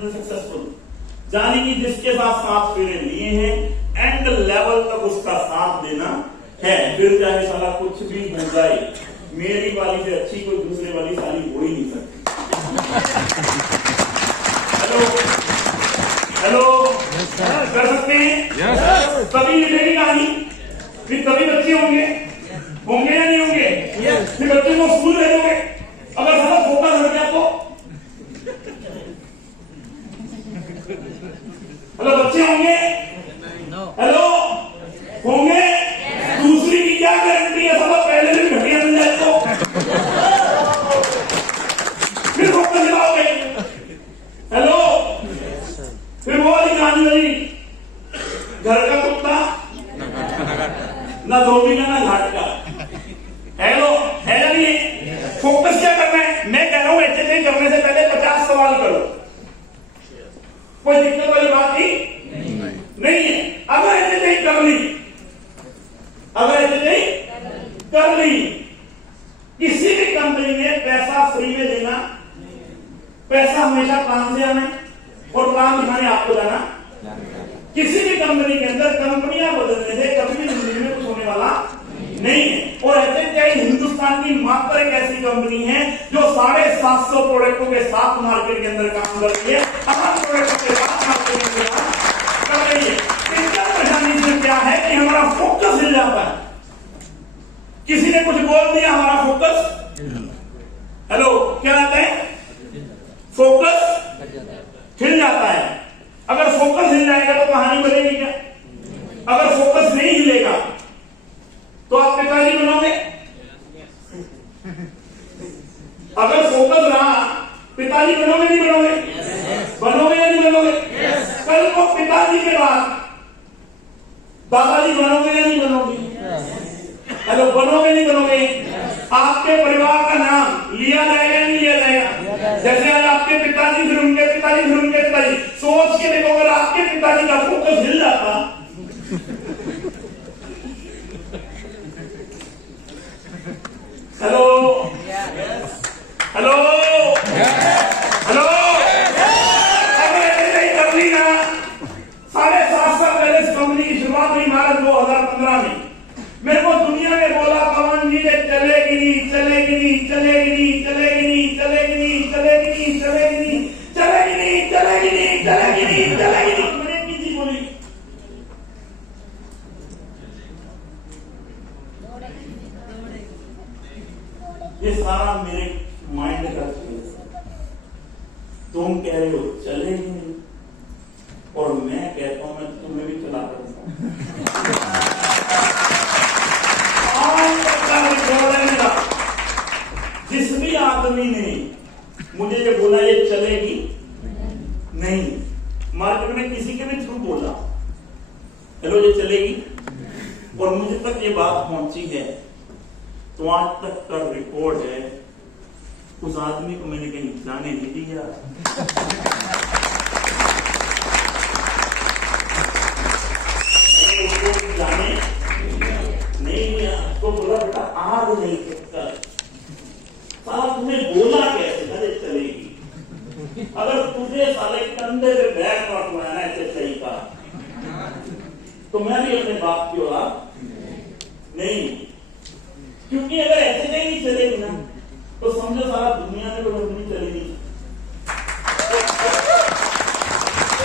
Successful, यानी कि जिसके साथ 7 फेरे लिए हैं एंड लेवल तक उसका साथ देना है, फिर चाहे साला कुछ भी हो जाए, मेरी वाली से अच्छी कोई दूसरे वाली साली हो ही नहीं सकती। हेलो हेलो, कर सकते हैं? तभी मिलेगी कहानी, फिर तभी बच्चे होंगे या नहीं होंगे? फिर बच्चे को स्कूल भेजोगे, अगर सारा फोकस हो गया तो हेलो बच्चे होंगे? हेलो होंगे? दूसरी की क्या गारंटी है? साला पहले भी घटिया मिल जाए तो फिर फोकस दिलाओगे? हेलो, फिर वो वाली कहानी वाली, घर का कुत्ता ना धोबी का ना घाट का। हेलो है या नहीं? फोकस क्या करना है? मैं कह रहा हूं एक्सरसाइज करने से पहले 50 सवाल करो, कोई दिक्कत वाली बात ही नहीं है। अगर एक्सरसाइज कर ली, अगर एक्सरसाइज कर ली, किसी भी कंपनी में पैसा फ्री में देना, पैसा हमेशा काम से आना और काम दिखाने आपको जाना। किसी भी कंपनी के अंदर कंपनियां बदलने से कभी भी जिंदगी में कुछ होने वाला नहीं है। और एचएनआई हिंदुस्तान की मात्र एक ऐसी कंपनी है जो 750 प्रोडक्टों के साथ मार्केट के अंदर काम कर रही है, तमाम प्रोडक्टों के साथ मार्केट के अंदर काम कर रही है। इसका मैकेनिज्म क्या है कि हमारा फोकस हिल जाता है। किसी ने कुछ बोल दिया, हमारा फोकस, हेलो क्या आता है? फोकस हिल जाता है। अगर फोकस हिल जाएगा तो कहानी बनेगी क्या? अगर फोकस नहीं हिलेगा तो आप पिताजी बनोगे? अगर फोकस रहा, पिताजी बनोगे नहीं बनोगे? बनोगे या नहीं बनोगे? कल को पिताजी के बाद दादाजी बनोगे या नहीं बनोगे? हेलो बनोगे नहीं बनोगे? आपके परिवार का नाम लिया जाएगा या नहीं लिया जाएगा? जैसे आज आपके पिताजी, फिर उनके पिताजी, फिर उनके पिताजी, सोच के देखो, अगर आपके पिताजी का फोकस हिल जाता, हेलो हेलो हेलो, अगर ऐसे कर ली ना, 7.5 साल पहले इस कंपनी की शुरुआत हुई मार्च 2015 में। मेरे को दुनिया में बोला पवन जी चलेगी नहीं, चलेगी नहीं, चलेगी नहीं, चलेगी नहीं, चलेगी नहीं, चलेगी नहीं, चलेगी नहीं, चलेगी नहीं, चलेगी नहीं, चलेगी नहीं, चलेगी नहीं, मैंने एक चीज बोली, ये सारा मेरे माइंड का खेल है। तुम कह रहे हो चलेगी नहीं और मैं कहता हूं मैं तुम्हें भी चला करता हूं। जिस भी आदमी ने मुझे ये बोला ये चलेगी नहीं, मार्केट में किसी के भी थ्रू बोला हेलो ये चलेगी, और मुझे तक ये बात पहुंची है, तो आज तक का रिकॉर्ड है, उस आदमी को मैंने कहीं जाने नहीं दिया। उसको जाने नहीं दिया, तो बोला बेटा आज नहीं सकता। साला तुम्हें बोला कैसे था ये चलेगी? अगर तुझे साले कंधे पे बैग रखवाना है ऐसे सही का, तो मैं भी अपने बाप की औलाद नहीं, क्योंकि अगर ऐसे नहीं चलेगी ना तो समझो सारा दुनिया में कोई कंपनी चलेगी।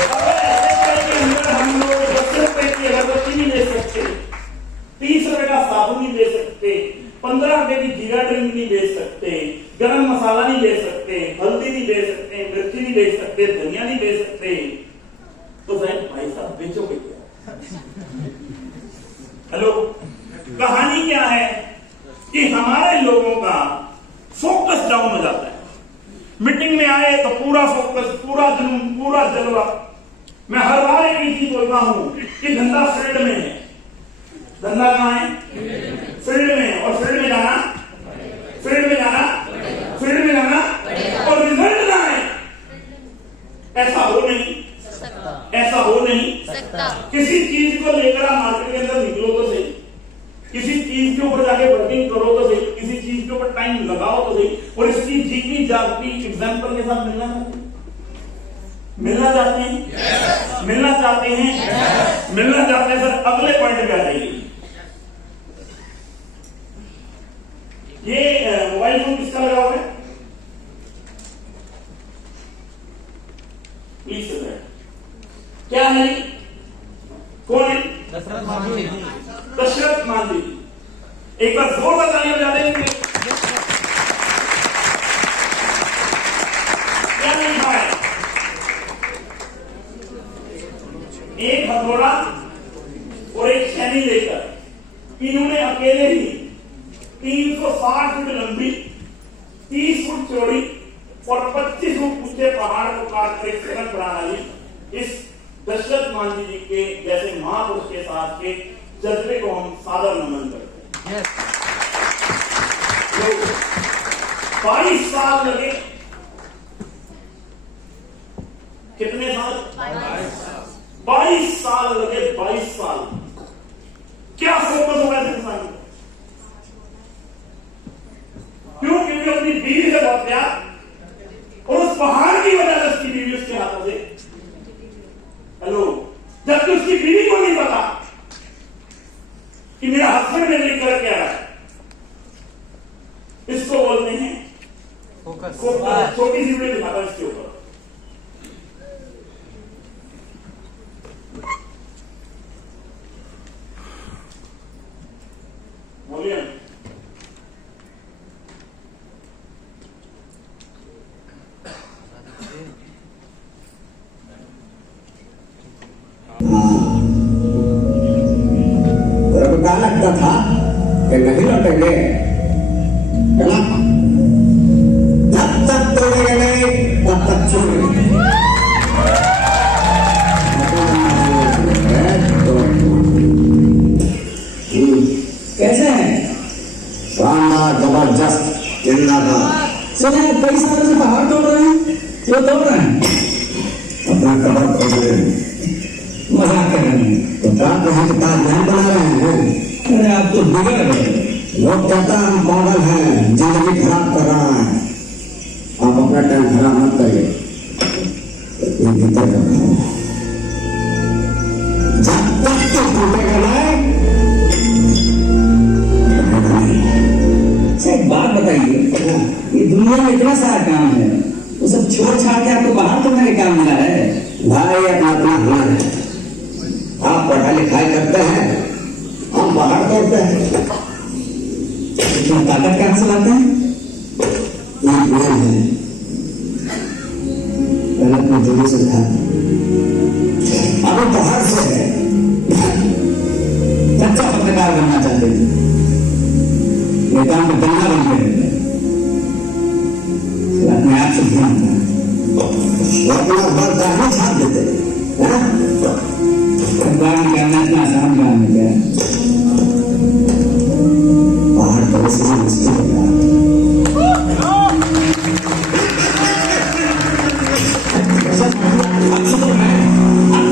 अगर ऐसे के अंदर हम लोग 10 रुपए की अगरबत्ती नहीं ले सकते, 30 रुपए का साबुन नहीं ले सकते, 15 रुपए की जीरा ड्रिंक नहीं ले सकते, गरम मसाला नहीं ले सकते, हल्दी नहीं ले सकते, मिर्ची नहीं ले सकते, धनिया नहीं ले सकते, तो भाई साहब बेचोगे क्या? हेलो, कहानी क्या है कि हमारे लोगों का फोकस डाउन हो जाता है। मीटिंग में आए तो पूरा फोकस, पूरा जुनून, पूरा जलवा। मैं हर बार एक ही चीज बोलता हूं कि धंधा फील्ड में है। धंधा कहां है? फील्ड में। और फील्ड में जाना, फील्ड में जाना, फील्ड में जाना और रिजल्ट ना है, ऐसा हो नहीं, ऐसा हो नहीं सकता। किसी चीज को लेकर आप मार्केट के अंदर निकलो तो सही, किसी चीज के ऊपर जाके वर्किंग करो तो सही, किसी चीज के ऊपर टाइम लगाओ तो सही, और इसकी जीती जागती एग्जाम्पल के साथ मिलना चाहिए। मिलना चाहते हैं? yes. मिलना चाहते हैं? yes. मिलना चाहते हैं सर, अगले पॉइंट पे आ जाइए। ये मोबाइल फोन किसका लगा हुआ है? प्लीज सर, क्या है? कौन है? दशरथ मांझी। दशरथ मांझी। एक बार जोरदार तालियां बजा देंगे। क्या लिखा है? एक हथौड़ा और एक छेनी लेकर इन्होंने अकेले ही 360 फुट लंबी, 30 फुट चौड़ी और 25 फुट ऊंचे पहाड़ को काटकर एक सड़क बना ली। इस दशरथ मांझी जी के जैसे महापुरुष के साथ के जज्बे को हम सादर नमन करते हैं। 22 साल लगे। कितने साल? 22 साल लगे। 22 साल। क्या फोकस होगा इस इंसान को? क्यों? क्योंकि अपनी बीवी से बहुत प्यार और उस पहाड़ की वजह से उसकी बीवी उसके हाथों से। हेलो, जबकि उसकी बीवी को नहीं पता कि मेरा हस्बैंड मेरे लिए कर क्या रहा है। इसको बोलते हैं फोकस। छोटी सी वीडियो दिखाता हूं इसके ऊपर। बोलिए। क्या लगता था कि नहीं लौटेंगे, जब तक तोड़ेंगे नहीं तब तक छोड़ेंगे। कैसे है? शानदार, जबरदस्त, जिंदाबाद। सुना कई सालों से पहाड़ तोड़ रहे हैं, क्यों तोड़ रहे हैं? अपना कदम खोल रहे हैं। मजाक कर रहे हैं तो रात में किताब नहीं बना रहे हैं। अरे आप तो बिगड़ गए। लोग कहता है हम पागल हैं, जिंदगी खराब कर रहा है। आप अपना टाइम खराब मत करिए। ये भीतर रखो, जब तक तो टूटेगा नहीं। एक बात बताइए, ये दुनिया में इतना सारा काम है, वो सब छोड़ छाड़ के आपको बाहर तोड़ने का काम मिला है। भाई अपना अपना हुनर है। आप पढ़ाई लिखाई करते हैं, हम पहाड़ तोड़ते हैं। इतना ताकत कहां से लाते हैं? ये ज्ञान है, पहले अपने दिल से था, अब बाहर से है। अच्छा पत्रकार बनना चाहते थे, नेताओं को गंगा बन के रहते, अपने आप से ध्यान वो अपना बर्दा ही छाप देते। काम करना इतना आसान काम है क्या? पहाड़ पर से मुश्किल होगा।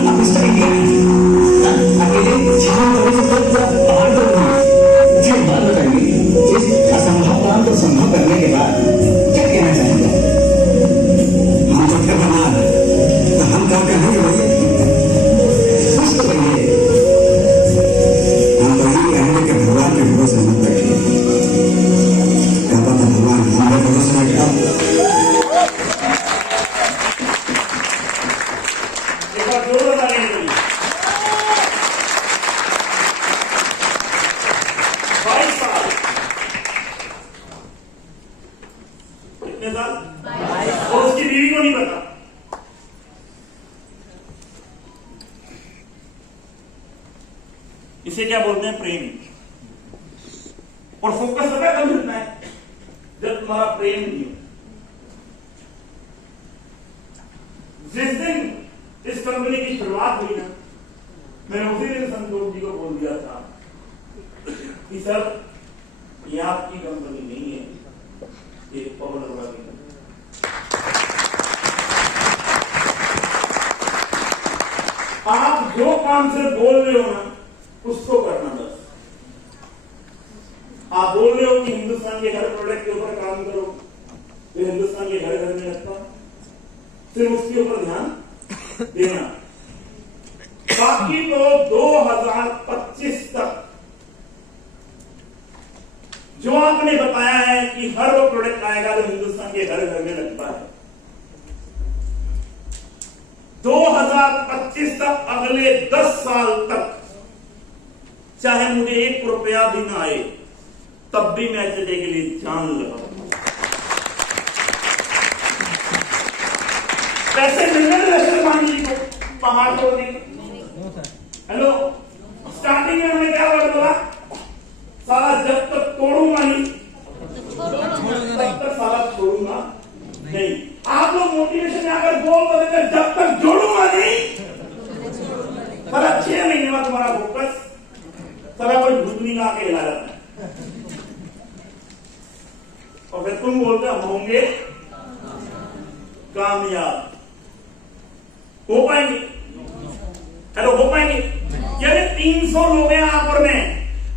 आप इस तरह अकेले पहाड़ तोड़ एक बात बताइए, इस असंभव काम को संभव करने के बाद क्या कहना चाहेंगे? हम जब तक बना तो हम क्या कहेंगे भाई? कुछ तो कहिए। हम तो यही कहेंगे कि भगवान के भरोसे मत रखिए। क्या पता भगवान हमारे भरोसे रखा। एक बार जोर बताइए। 22 साल। कितने साल? 22। और उसकी बीवी को नहीं पता। इसे क्या बोलते हैं? प्रेम। और फोकस पता कब मिलता है? जब तुम्हारा प्रेम नहीं हो। जिस दिन इस कंपनी की शुरुआत हुई ना, मैंने उसी दिन संतोष जी को बोल दिया था कि सर ये आपकी कंपनी नहीं है, ये पवन अरोड़ा की कंपनी। आप जो काम से बोल रहे हो ना, उसको करना बस। आप बोल रहे हो कि हिंदुस्तान के हर प्रोडक्ट के ऊपर काम करो, तो हिंदुस्तान के हर घर में रखता, सिर्फ उसके ऊपर ध्यान देना। बाकी तो 2025 तक जो आपने बताया है कि हर वो प्रोडक्ट आएगा जो हिंदुस्तान के घर घर में लगता है, 2025 तक, अगले 10 साल तक चाहे मुझे 1 रुपया भी ना आए तब भी मैं एचएचए के लिए जान लगाऊंगा। पैसे मिलने लक्ष्य मान जी को पहाड़ तोड़ देंगे। हेलो, स्टार्टिंग में हमने क्या वर्ड बोला? साला जब तक तोड़ूंगा नहीं तब तक साला छोड़ूंगा नहीं। आप लोग मोटिवेशन में अगर बोल देते जब तक जोड़ूंगा नहीं, साला 6 महीने बाद तुम्हारा फोकस साला कोई भूतनी का आके हिला जाता है और फिर तुम बोलते हम होंगे कामयाब। हो पाएंगे? हेलो, हो पाएंगे? यानी 300 लोग हैं आप और मैं,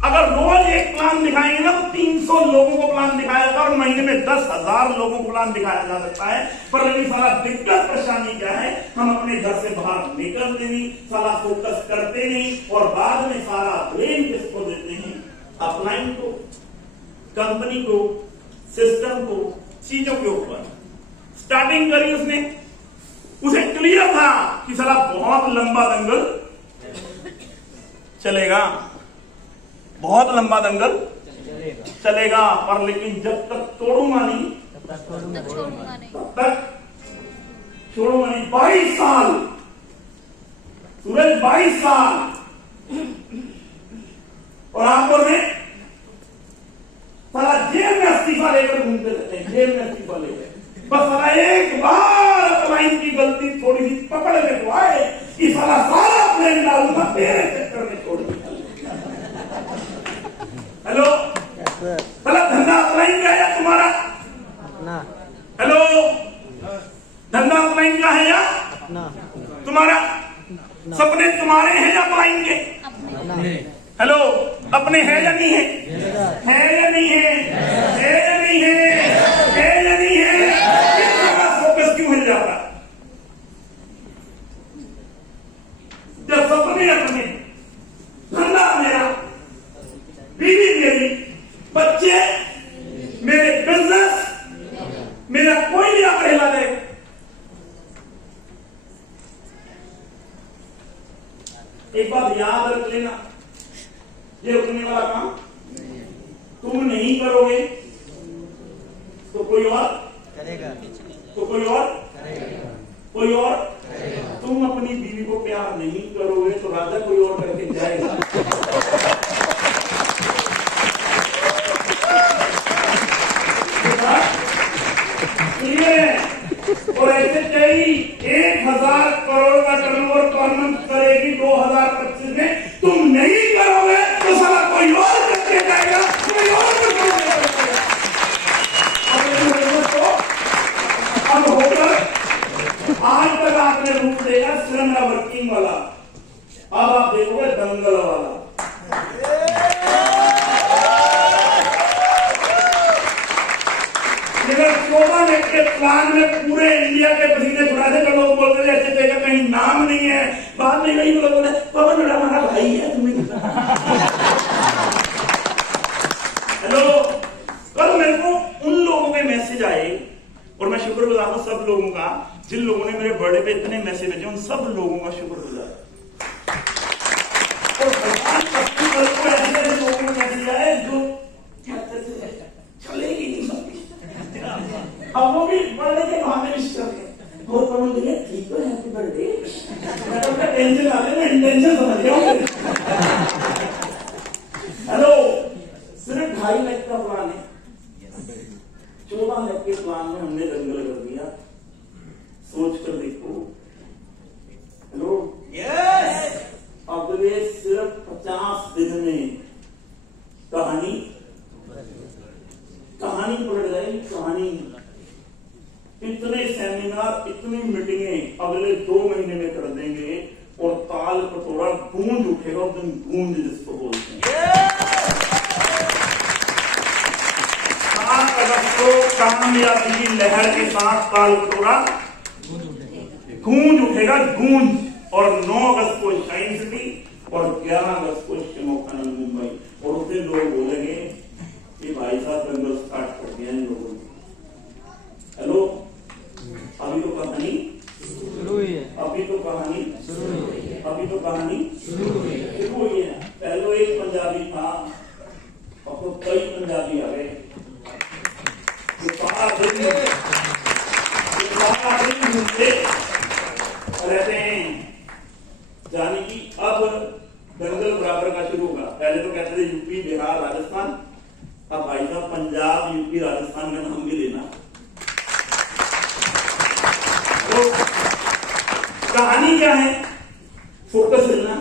अगर रोज एक प्लान दिखाएंगे ना तो 300 लोगों को प्लान दिखाया जाता है और महीने में 10,000 लोगों को प्लान दिखाया जा सकता है। पर लेकिन सारा दिक्कत परेशानी क्या है? हम अपने घर से बाहर निकलते नहीं, सारा फोकस करते नहीं और बाद में सारा ब्लेम किसको देते हैं? अपलाइन को, कंपनी को, सिस्टम को, चीजों के ऊपर। स्टार्टिंग करी उसने, उसे क्लियर था कि साला बहुत लंबा दंगल चलेगा, बहुत लंबा दंगल चलेगा, पर लेकिन जब तक तोड़ूंगा नहीं तब तक छोड़ूंगा नहीं। 22 साल सूरज, 22 साल और आप और मैं सारा जेल में इस्तीफा लेकर घूमते रहते हैं, जेल में इस्तीफा लेकर। बस सारा एक बार अपलाइन की गलती थोड़ी सी पकड़ में तो आए कि सारा प्लान डालूंगा तेरे चक्कर में छोड़ दिया। हेलो, भला धंधा अपलाइन का है या तुम्हारा? हेलो, धंधा अपलाइन का है या तुम्हारा? सपने तुम्हारे हैं या अपलाइन के? हेलो, अपने हैं या नहीं है? है या नहीं है? है या नहीं है? है या नहीं है? इस तरह फोकस क्यों हिल जाता? जब सपने अपने, धंधा मेरा, बीवी मेरी, बच्चे मेरे, बिजनेस मेरा, कोई नहीं आकर हिला देगा। एक बात याद रख लेना, ये रुकने वाला काम तुम नहीं करोगे तो कोई और करेगा, तो कोई और करेगा, कोई और करेगा। तुम अपनी बीवी को प्यार नहीं करोगे तो राजा कोई और करके जाएगा। और ऐसे कई 1,000 करोड़ का टर्नओवर गवर्नमेंट करेगी 2025 में, तुम नहीं करोगे तो साला कोई और करके जाएगा, कोई और करके जाएगा। तो अब होकर आज तक आपने रूप देगा सिलेंडर वर्किंग वाला, अब आप देखोगे दंगल वाला। लेकिन 14 मिनट के प्लान में पूरे इंडिया के पसीने छुड़ा दे तो लोग बोलते थे ऐसे देखा कहीं नाम नहीं है, बाद में वही लोग बोले पवन बड़ा हमारा भाई है तुम्हें। हेलो, कल मेरे को उन लोगों के मैसेज आए और मैं शुक्रगुजार हूं सब लोगों का जिन लोगों ने मेरे बर्थडे पे इतने मैसेज भेजे, उन सब लोगों का शुक्रगुजार। और भगवान को ऐसे लोगों ने मैसेज आए जो चलेगी नहीं सकती, अब वो भी बर्थडे के बहाने विश कर रहे और पवन भैया ठीक है, हैप्पी बर्थडे। मैं तो अपना टेंशन आ रहा है, इंटेंशन समझ गया हूं। हेलो, सिर्फ 2.5 लाख का प्लान है, 14 लाख के प्लान में हमने दंगल कर दिया। सोच कर देखो। हेलो, यस, अगले सिर्फ 50 दिन में कहानी पलट जाएगी। कहानी, इतने सेमिनार, इतनी मीटिंगें अगले 2 महीने में कर देंगे और ताल कटोरा गूंज उठेगा, तुम गूंज जिसको बोलते हैं। 7 अगस्त को कामयाबी की लहर के साथ ताल कटोरा गूंज उठेगा गूंज। और 9 अगस्त को शाइन सिटी और 11 अगस्त को शिमोगानंद मुंबई। और उस दिन लोग बोलेंगे कि भाई साहब दंगल स्टार्ट कर दिया इन लोगों ने। हेलो, अभी तो कहानी शुरू हुई है, अभी तो कहानी शुरू हुई है, अभी तो कहानी शुरू हुई है। पहले एक पंजाबी था, अब तो कई पंजाबी आ गए। रहते हैं जाने की अब दंगल बराबर का शुरू होगा। पहले तो कहते थे यूपी बिहार राजस्थान, अब भाई साहब पंजाब यूपी राजस्थान का नाम भी लेना। तो कहानी क्या है? फोकस हिलना।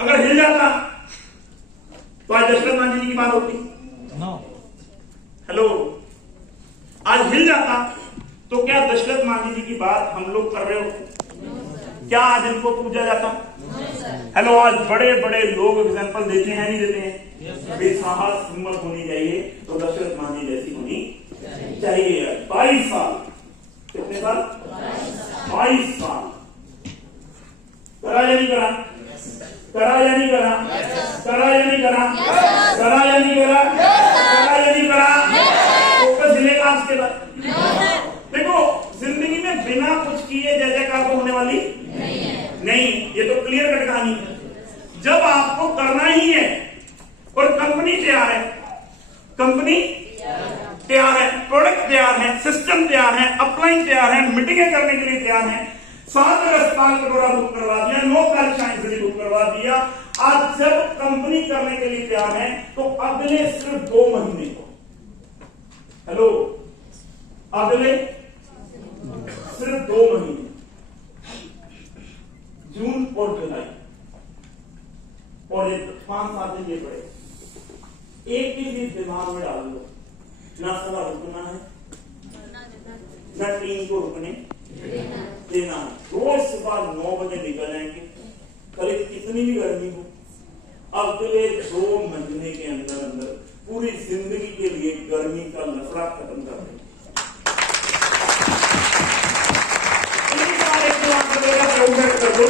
अगर हिल जाता तो आज दशरथ मांझी जी की बात होती। हेलो, आज हिल जाता तो क्या दशरथ मांझी जी की बात हम लोग कर रहे हो? क्या आज इनको पूजा जाता? हेलो, आज बड़े बड़े लोग एग्जांपल देते हैं, नहीं देते हैं? बेसाहस हिम्मत होनी चाहिए तो दशरथ मांझी जैसी होनी चाहिए। 22 साल, कितने साल? 22 साल। करा या नहीं करा? करा या नहीं करा? करा या नहीं करा? करा या नहीं करा? करा या नहीं करा? फोकस हिलेगा आज के बाद। देखो, जिंदगी में बिना कुछ किए जय जयकार तो होने वाली नहीं, ये तो क्लियर कट कहानी है। जब आपको करना ही है और कंपनी तैयार है, कंपनी तैयार है, प्रोडक्ट तैयार है, सिस्टम तैयार है, अपलाइन तैयार है, मीटिंगें करने के लिए तैयार है, 7 अगस्त पाल कटोरा बुक करवा दिया, 9 तारीख शाइन सिटी बुक करवा दिया। आज जब कंपनी करने के लिए तैयार है तो अगले सिर्फ 2 महीने को, हेलो, अगले सिर्फ 2 महीने, जून और जुलाई और 5-7 दिन ये पड़े। एक ही चीज दिमाग में डाल दो, ना सभा रुकना है, ना टीम को रुकने देना है। रोज सुबह 9 बजे निकल जाएंगे, कल कितनी भी गर्मी हो, अगले 2 महीने के अंदर अंदर पूरी जिंदगी के लिए गर्मी का लफड़ा खत्म कर देंगे। कर दो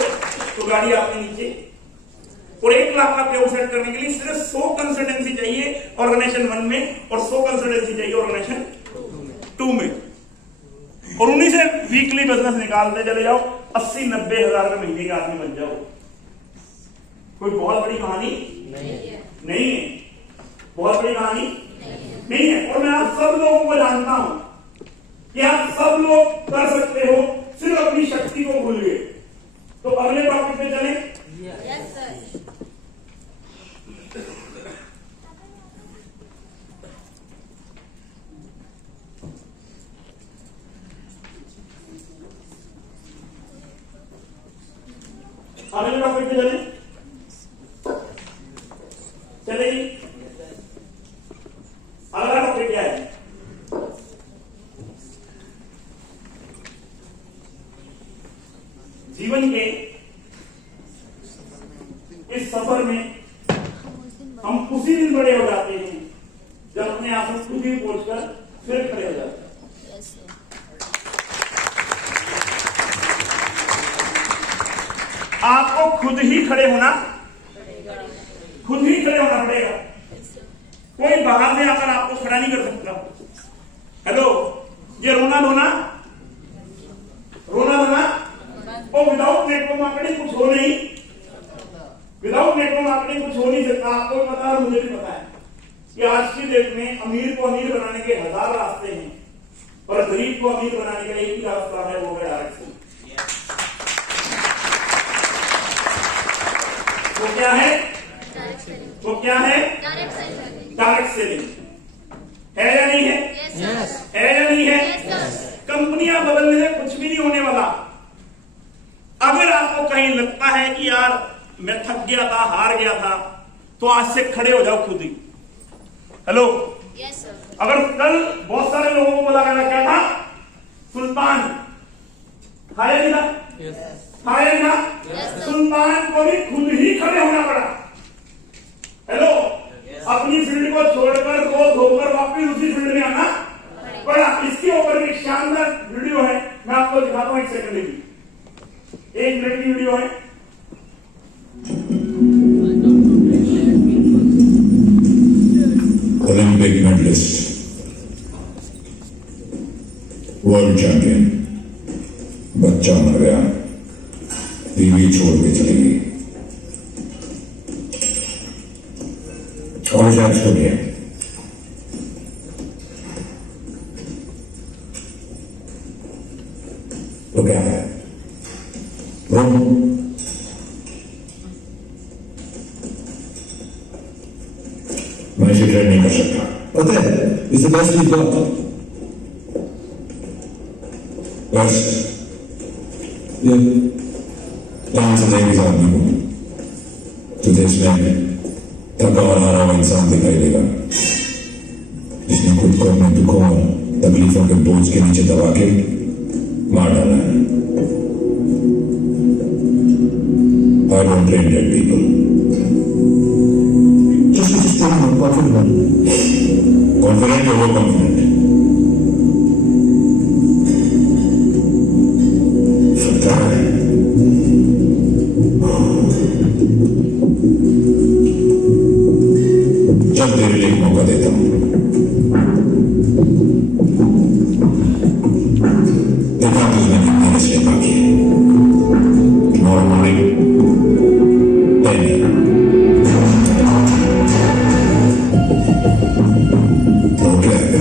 तो गाड़ी आपके नीचे। और 1 लाख का पे सेट करने के लिए सिर्फ 100 कंसल्टेंसी चाहिए ऑर्गेनाइजेशन 1 में और 100 कंसल्टेंसी चाहिए ऑर्गेनाइजेशन 2 में। और उन्हीं से वीकली बिजनेस निकालते चले जाओ, 80-90 हजार का महीने के आदमी बन जाओ। कोई बहुत बड़ी कहानी नहीं है, बहुत बड़ी कहानी नहीं है। और मैं आप सब लोगों को जानता हूं कि आप सब लोग कर सकते हो, सिर्फ अपनी शक्ति को भूल गए। तो अगले टॉपिक पे चलें। Yes sir. अगले टॉपिक पे चलें, चलेगी। अगला टॉपिक क्या है? जीवन के इस सफर में हम उसी दिन बड़े हो जाते हैं जब अपने आप को खुद ही पहुंचकर फिर खड़े हो जाते हैं। आपको खुद ही खड़े होना पड़ेगा। कोई बाहर से आकर आपको खड़ा नहीं कर सकता। हेलो, ये रोना और विदाउट नेटवर्क मार्केटिंग कुछ हो नहीं, विदाउट नेटवर्क मार्केटिंग कुछ हो नहीं सकता। आपको भी पता है, मुझे भी पता है कि आज की डेट में अमीर को अमीर बनाने के 1000 रास्ते हैं और गरीब को अमीर बनाने का एक ही रास्ता है, वो है डायरेक्ट सेलिंग। वो क्या है? Direct selling. है या नहीं है? है या नहीं है? कंपनियां बदलने से कुछ भी नहीं होने वाला। अगर आपको कहीं लगता है कि यार मैं थक गया था, हार गया था, तो आज से खड़े हो जाओ खुद ही। हेलो, अगर कल बहुत सारे लोगों को बोला गया क्या था? सुल्तान हारे नहीं था, हारे नहीं था। सुल्तान को भी खुद ही खड़े होना पड़ा। हेलो, अपनी फील्ड को छोड़कर को धोकर वापिस उसी फील्ड में आना पड़ा। इसके ऊपर एक शानदार वीडियो है, मैं आपको दिखाता हूं, 1 सेकंड की। 1 मिनट की वीडियो है। ओलंपिक मेडलिस्ट, वर्ल्ड चैंपियन, बच्चा मर गया, बीवी छोड़ के चली गई, और शायद छोड़ गया। तो क्या है वो? मैं इसे ट्रेन नहीं कर सकता। पता है, इसे बस की बात बस ये ध्यान से देख इस आदमी को, तुझे इसमें थका और हारा हुआ इंसान दिखाई देगा, जिसने खुद को अपने दुखों और तकलीफों के बोझ के नीचे दबा के मार डाला है। I won't train dead people. just stay confident. Confident or overconfident? पता है, जब तेरे लिए एक मौका देता हूं, देखा तुझमें कितनी नस्लें बाकी है। Tomorrow morning, 10 AM. तो क्या है?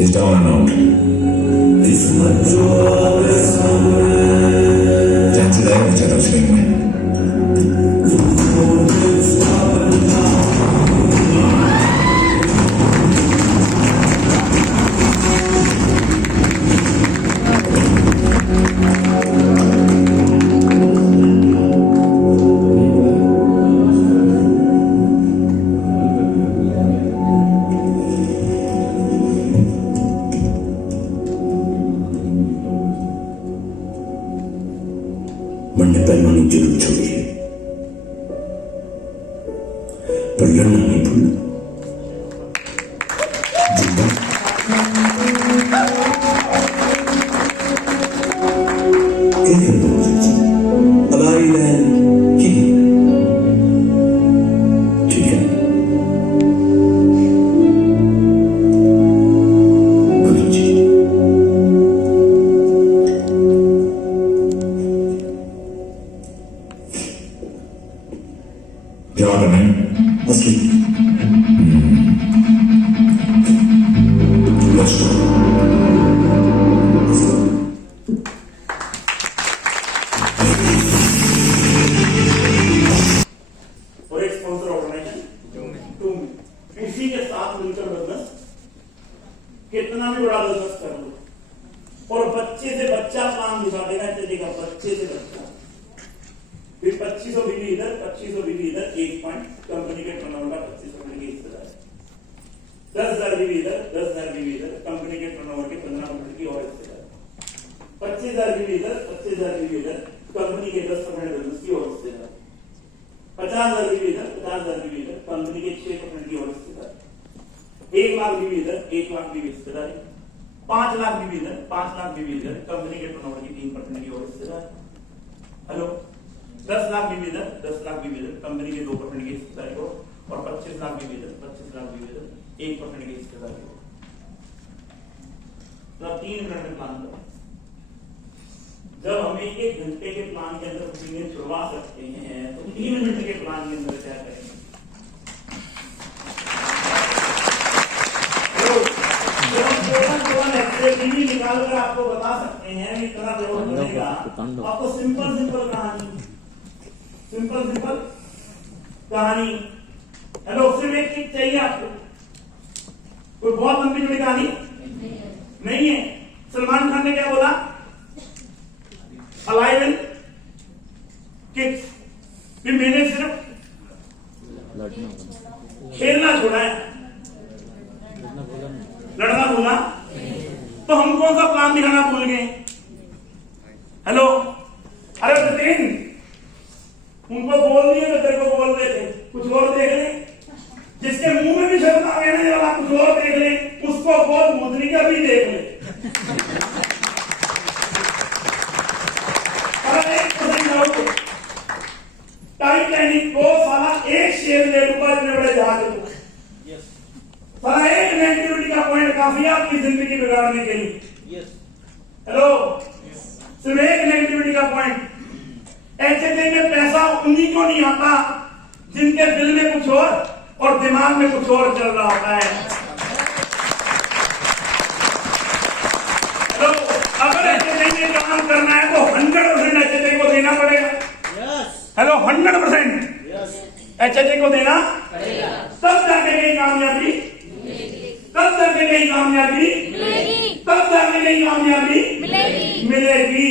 Is down and out. Chances है वो चलो स्विंग में। मन ने पैलवानी जरूर छोड़ी है, पर लड़ना नहीं भूलना। जिंदा एक अलाइव एंड किलिंग, ठीक है? गुरु जी, क्या करना है? असली Let's go. और एक स्पॉन्सर ऑर्गेनाइजेशन तुम इसी के साथ मिलकर बिजनेस कितना भी बड़ा बिजनेस कर लो और बच्चे से बच्चा काम दिखा देगा, चलेगा बच्चे से बच्चा। फिर 2500 बीवी इधर, 2500 बीवी इधर, 1 पॉइंट कंपनी के टर्नओवर का 2500 की हिस्सेदारी, 10,000 बीवी इधर, 10,000 बीवी इधर, कंपनी के टर्नओवर के 15% की और हिस्सेदारी, 25,000 बीवी इधर, 25,000 बीवी इधर, कंपनी के 10% बिजनेस की और हिस्सेदारी, 50,000 बीवी इधर, 50,000 बीवी इधर, कंपनी के 6% की और हिस्सेदारी, 1 लाख बीवी इधर, 1 लाख बीवी हिस्सेदारी, 5 लाख बीवी इधर, 5 लाख बीवी इधर, कंपनी के टर्नओवर की 3% की और हिस्सेदारी। हेलो, 10 लाख बीवी इधर, 10 लाख बीवी इधर, कंपनी के 2% की हिस्सेदारी को, और 25 लाख बीवी इधर, 25 लाख बीवी इधर, 1% की हिस्सेदारी को। तो 3 मिनट में प्लान करो। जब हम 1 घंटे के प्लान के अंदर चीजें छुड़वा सकते हैं, तो 3 मिनट के प्लान के अंदर क्या करेंगे? निकाल कर आपको बता सकते हैं इतना जरूर बनेगा। आपको सिंपल सिंपल कहानी, हेलो, सिर्फ एक चीज चाहिए आपको। कोई बहुत लंबी बड़ी कहानी नहीं है। सलमान खान ने क्या बोला? अलाइव इन किड्स, कि मैंने सिर्फ खेलना छोड़ा है, लड़ना भूला। तो हम कौन सा प्लान दिखाना भूल गए? हेलो, अरे सचिन, उनको बोल दिए तो तेरे को बोल देते कुछ और देख ले, जिसके मुंह में भी शब्द आ गए वाला कुछ और देख ले, उसको बोल मुद्रिका भी देख ले। टाइटैनिक को साला एक शेर ले लूंगा इतने बड़े जहाज को, साला एक नेगेटिविटी का पॉइंट काफी है आपकी जिंदगी बिगाड़ने के लिए। हेलो, सिर्फ एक नेगेटिविटी का पॉइंट। एचएचए में पैसा उन्हीं को नहीं आता जिनके दिल में कुछ और दिमाग में कुछ और चल रहा होता है। हेलो, अगर एचएचए में काम करना है तो 100% एचएचए को देना पड़ेगा। हेलो, 100% एचएचए को देना पड़ेगा, तब जाके कहीं कामयाबी, तब जाके कहीं कामयाबी मिलेगी, तब जाके कहीं कामयाबी मिलेगी।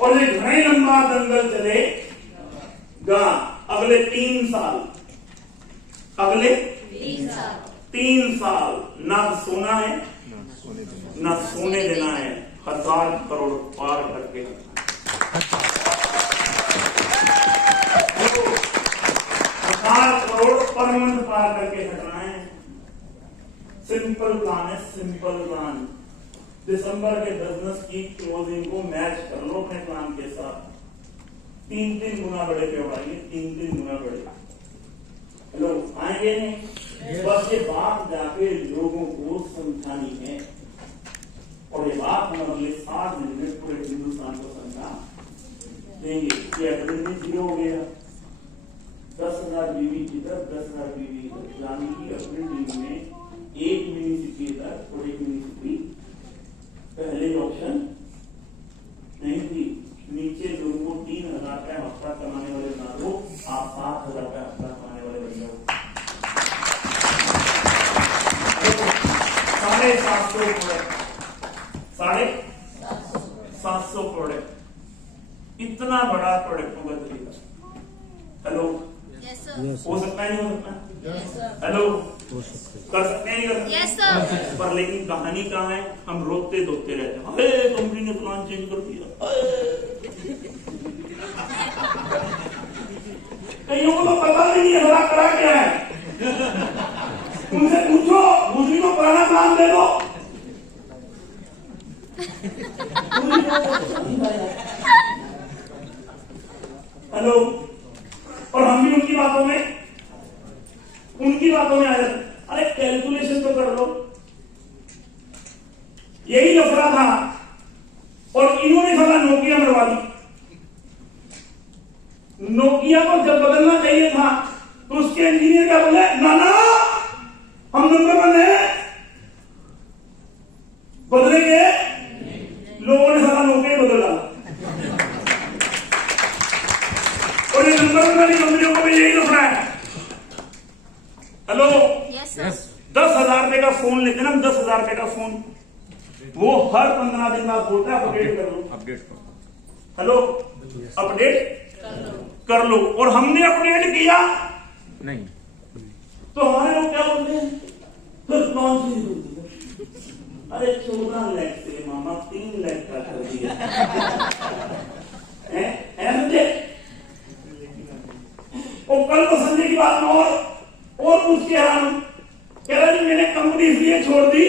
और एक घने लंबा दंगल चलेगा अगले 3 साल, अगले 3 साल ना सोना है ना सोने देना है, 1000 करोड़ पार करके 1000 करोड़ पर मंथ पार करके हटना है। सिंपल प्लान है, सिंपल प्लान। दिसंबर के बिजनेस की क्लोजिंग को मैच कर लो अपने प्लान के साथ। 3-3 गुना बड़े पे उड़ाइए, 3-3 गुना बड़े। हेलो, आएंगे नहीं? बस ये बात जाके लोगों को समझानी है, और ये बात हम अगले 7 दिन में पूरे हिंदुस्तान को समझा देंगे कि एवरेज 0 हो गया। 10,000 बीवी इधर, 10,000 बीवी इधर, यानी कि अपनी टीम में एक म्यूनिसिपी इधर और एक म्यूनिसिपी पहले ऑप्शन नहीं थी। नीचे लोगों को 3,000 का हफ्ता कमाने वाले बना दो, आप 7,000 का हफ्ता कमाने वाले बन जाओ। 750 प्रोडक्ट, 750 प्रोडक्ट, इतना बड़ा प्रोडक्ट होगा तरीका। हेलो, हो सकता है नहीं हो सकता? हेलो, कर सकते हैं नहीं कर सकते? पर लेकिन कहानी कहाँ है? हम रोते धोते रहते हैं, अरे कंपनी ने प्लान चेंज कर दिया। कईयों को तो पता भी नहीं है बड़ा करा क्या है। उनसे पूछो, दूसरी को पुराना प्लान दे दो। हेलो, और हम भी उनकी बातों में आ जाते। अरे कैलकुलेशन तो कर लो। यही लफड़ा था और इन्होंने साला नोकिया मरवा दी। नोकिया को जब बदलना चाहिए था तो उसके इंजीनियर क्या बोले? ना हम नंबर 1 है, बदलेंगे। लोगों ने साला नोकिया बदल डाला, और ये नंबर 1 वाली कंपनियों को भी यही लफड़ा है। हेलो, 10,000 रुपए का फोन लेते ना, 10,000 रुपए का फोन, वो हर 15 दिन बाद बोलता है अपडेट कर लो, अपडेट करो। हेलो, अपडेट कर लो। और हमने अपडेट किया नहीं तो हमारे लोग क्या बोलते हैं? फिर कौन सी बोलती है? अरे 14 लाख से मामा 3 लाख का कर दिया है। और कल को संजय की बात में और उसके हम कह रहा जी मैंने कंपनी इसलिए छोड़ दी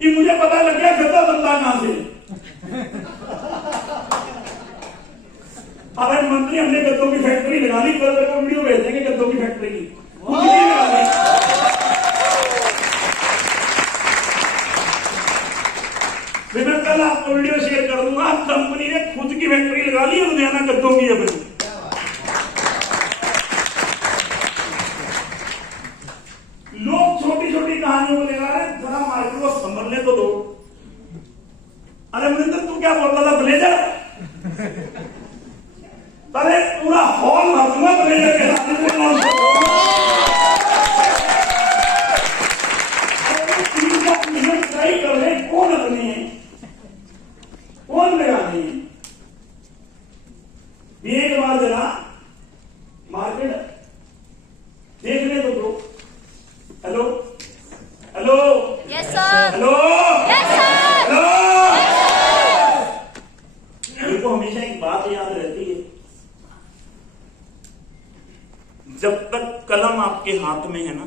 कि मुझे पता लग गया गद्दा बनता कहां से। अब मंत्री हमने गद्दों की फैक्ट्री लगा ली, कल को वीडियो भेज देंगे गद्दों की फैक्ट्री की। मैं कल आपको वीडियो शेयर कर दूंगा, कंपनी ने खुद की फैक्ट्री लगा ली लुधियाना गद्दों की अपनी। लोग छोटी छोटी कहानियों को लगा रहे, जरा मार्केट को संभलने तो दो। अरे मनिंदर तू क्या बोल रहा था? ब्लेजर, अरे पूरा हॉल भरूंगा ब्लेजर के साथ। ट्राई कर ले, आपके हाथ में है ना,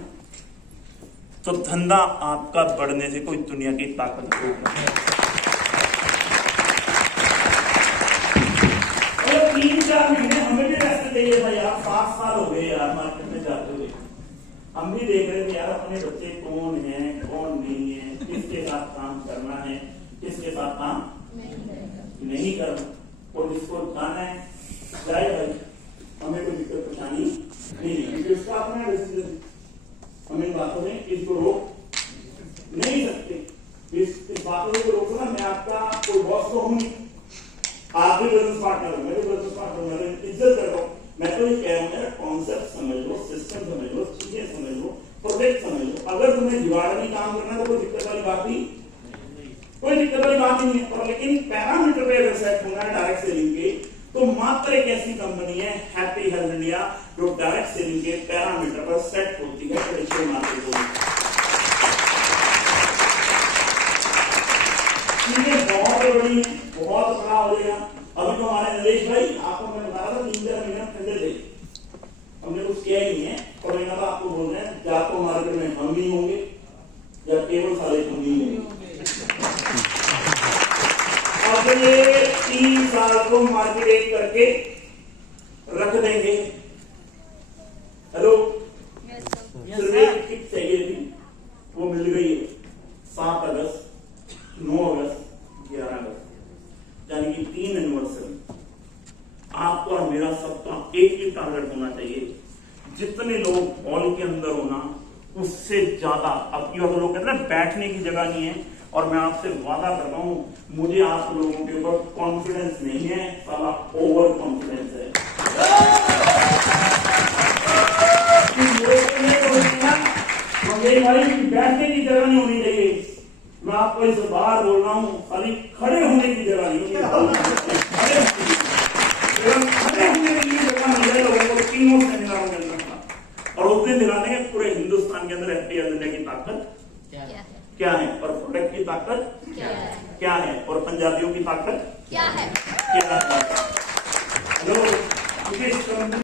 तो धंधा आपका बढ़ने से कोई दुनिया की ताकत नहीं। 3-4 महीने हमें भी रेस्ट चाहिए था यार, 7 साल हो गए यार मार्केट में जाते हुए। हम भी देख रहे थे यार अपने बच्चे कौन है कौन नहीं है, किसके साथ काम करना है किसके साथ काम नहीं करना, और जिसको जाना है जाए भाई, हमें कोई दिक्कत परेशानी नहीं है, क्योंकि उसका अपना डिसीजन। हम इन बातों में इसको रोक नहीं सकते। इस बातों को रोकना, मैं आपका कोई बॉस तो हूं नहीं, आप भी बिजनेस पार्टनर हो, मैं भी बिजनेस पार्टनर हूं, मैं इज्जत कर रहा हूं। मैं तो ये कह रहा हूं मेरा कॉन्सेप्ट समझ लो, सिस्टम समझ लो, चीजें समझ लो, प्रोजेक्ट समझ लो। अगर तुम्हें जुगाड़ में काम करना है तो कोई दिक्कत वाली बात नहीं, कोई दिक्कत वाली बात नहीं है। और लेकिन पैरामीटर पे अगर सेट होना है डायरेक्ट सेलिंग के, तो मात्र एक ऐसी कंपनी है हैप्पी हेल्थ इंडिया जो डायरेक्ट सेलिंग के पैरामीटर पर सेट होती है ट्रेडिशनल मार्केट को। चीजें बहुत बड़ी है, बहुत बड़ा हो गया। अभी तो हमारे नरेश भाई, आपको मैं बता रहा था 3-4 महीने ठंडे थे, हमने कुछ किया ही नहीं है, और महीना तो आपको बोल रहे हैं या तो मार्केट में हम नहीं होंगे या केवल सारे हम नहीं होंगे। अगले 3 साल को मार्केट करके रख देंगे। हेलो, किट चाहिए थी, वो मिल गई है 7 अगस्त, 9 अगस्त, 11 अगस्त, यानी कि 3 एनिवर्सरी। आपका और मेरा सबका एक ही टारगेट होना चाहिए, जितने लोग हॉल के अंदर होना उससे ज्यादा। अब की बात लोग कहते हैं बैठने की जगह नहीं है, और मैं आपसे वादा करता हूं, मुझे आप लोगों के ऊपर कॉन्फिडेंस नहीं है, साला ओवर कॉन्फिडेंस है। मेरी भाई बैठने की जगह नहीं होनी चाहिए, मैं आपको इस बार बोल रहा हूं, खाली खड़े होने की जगह नहीं होनी चाहिए। खड़े होने के लिए जगह मिल जाए लोगों को तीनों सेमिनारों के अंदर, और उस दिन दिखा देंगे पूरे हिंदुस्तान के अंदर हैप्पी हेल्थ इंडिया की ताकत क्या है, और प्रोडक्ट की ताकत क्या है, और पंजाबियों की ताकत क्या है। हेलो,